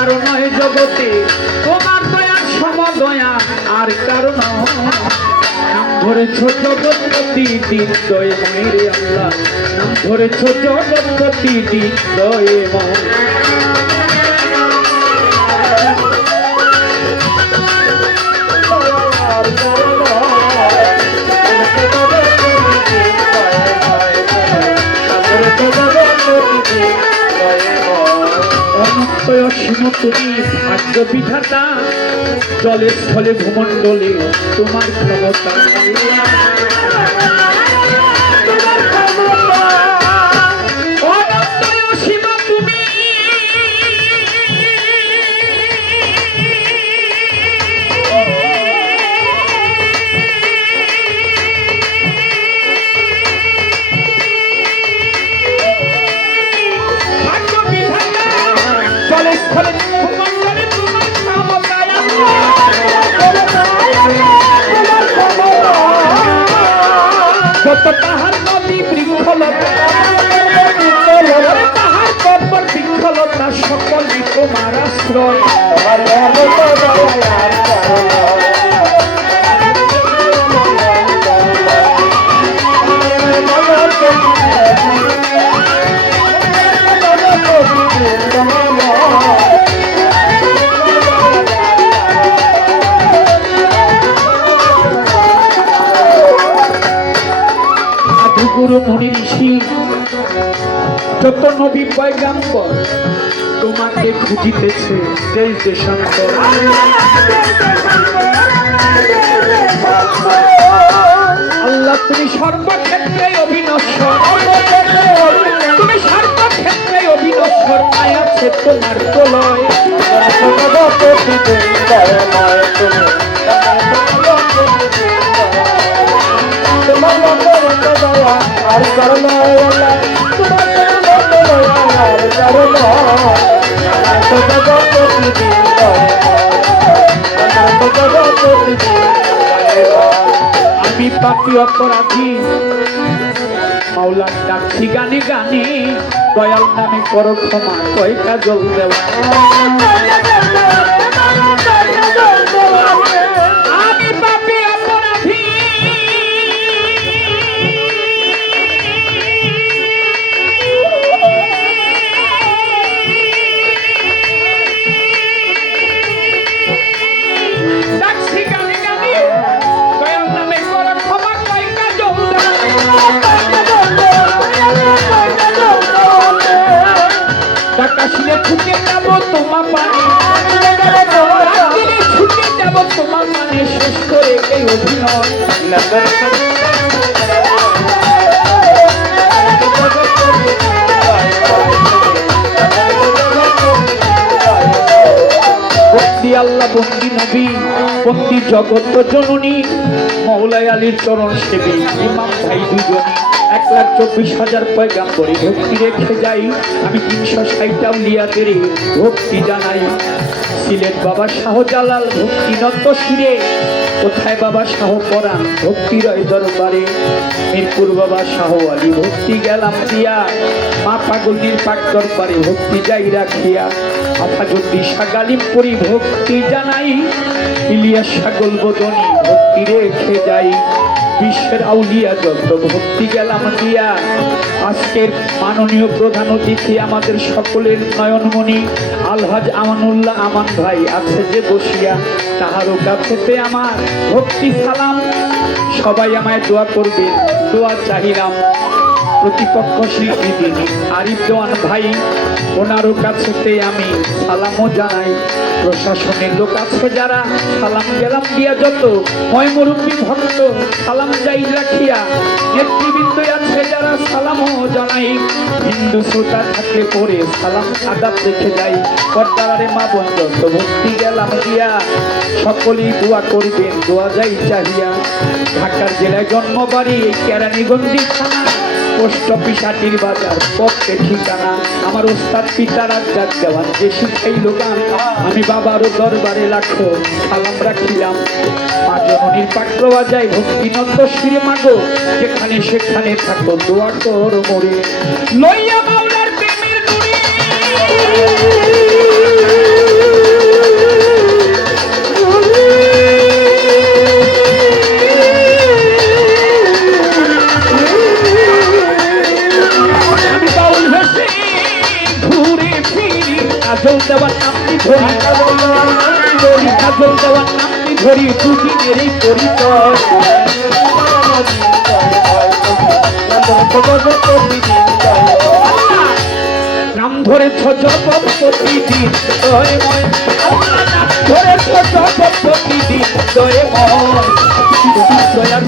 কারো নয় জগতে, তোমার দয়ার সমদয়া আর কারো নয়। নাম ধরেছ জগৎপতি হৃদয়ে রে আল্লাহ, নাম ধরেছ জগৎপতি হৃদয়ে মন। অসীম তুমি ভাগ্য বিধাতা, জলে স্থলে ভূমণ্ডলে তোমার ক্ষমতা। অসীম তুমি পাহাড় নদী বৃক্ষলতা, পাহাড় পর্বত বৃক্ষলতা সকলই তোমার আশ্রয়। গুরু মুনি ঋষি যত নবী পয়গাম্বর তোমাকে খুঁজিতেছে দেশ দেশান্তর। আল্লাহ তুমি সর্বক্ষেত্রে অবিনশ্বর, তুমি সর্বক্ষেত্রে অবিনশ্বর, মায়া আছে তোমার প্রলয়। আর কারণ আমি পাপী অপরাধী, মাওলার ডাকছি গানে গানে, দয়াল নামে করো ক্ষমা, কয় কাজল দেওয়া। ছুটে যাব তোমার পানে, ছুটে যাব তোমার মানে, শেষ করে এই অভিনয়। বন্দি আল্লাহ, বন্দি নবী, বন্দি জগৎ জননী, মৌলাই আলীর চরণ সেবী ইমাম ভাই দুজনী। 1,24,000 পয়গাম্বরে ভক্তি রেখে যাই, আমি 360 আউলিয়াদের ভক্তি জানাই। সিলেট বাবা শাহজালাল ভক্তি নত শিরে, কোথায় বাবা শাহ পরাণ ভক্তি রয় দরবারে। মিরপুর বাবা শাহ আলী ভক্তি গেলাম দিয়া, মা পাগলির পাক দরবারে ভক্তি যাই রাখিয়া। আফাজুদ্দিশা গালিমপুরি ভক্তি জানাই, ইলিয়াস সাগল বদনী ভক্তি রেখে যাই। বিশ্বের আউলিয়া যত ভক্তি গেলাম দিয়া। আজকের মাননীয় প্রধান অতিথি আমাদের সকলের নয়নমণি আলহাজ আমানুল্লাহ আমান ভাই আছে যে বসিয়া, তাহারও কাছেতে আমার ভক্তি সালাম। সবাই আমায় দোয়া করবে, দোয়া চাহিলাম। প্রতিপক্ষ শিল্পী তিনি আরিফ দেওয়ান ভাই, ওনারও কাছেতে আমি সালামও জানাই। প্রশাসনের লোক আছে যারা, সালাম গেলাম দিয়া যত। ময়মুরব্বী ভক্ত সালাম যাই রাখিয়া, নেতৃবৃন্দ আছে যারা সালামও জানাই। হিন্দু শ্রোতা থাকলে পরে সালাম আদাব দেখে যাই। কর্তারে মা বোন যত ভক্তি গেলাম দিয়া, সকলেই দোয়া করবেন, দোয়া যাই চাহিয়া। ঢাকার জেলায় জন্মবাড়ি কেরানীগঞ্জি থানা, পোস্ট অফিস হাটির বাজার পথে ঠিকানা। আমার ওস্তাদ পিতা রাজ্জাক দেওয়ান যে শিখাইল গান, আমি বাবারও দরবারে লাখো সালাম রাখিলাম। মা জননীর পাত্র বাজায় ভক্তি নত শিরে মাগো, যেখানে সেখানে থাকো দোয়া কর মোরে লইয়া মাওলার প্রেমের নুরে। কাজল দেওয়ার নামটি ধরি কাজল দেওয়ার নামটি ধরি দুদিনের এই পরিচয় নাম ধরেছ জগৎ প্রতিদিন দয়ময় নাম ধরেছ জগৎ প্রতিদিন দয়ময় দয়ার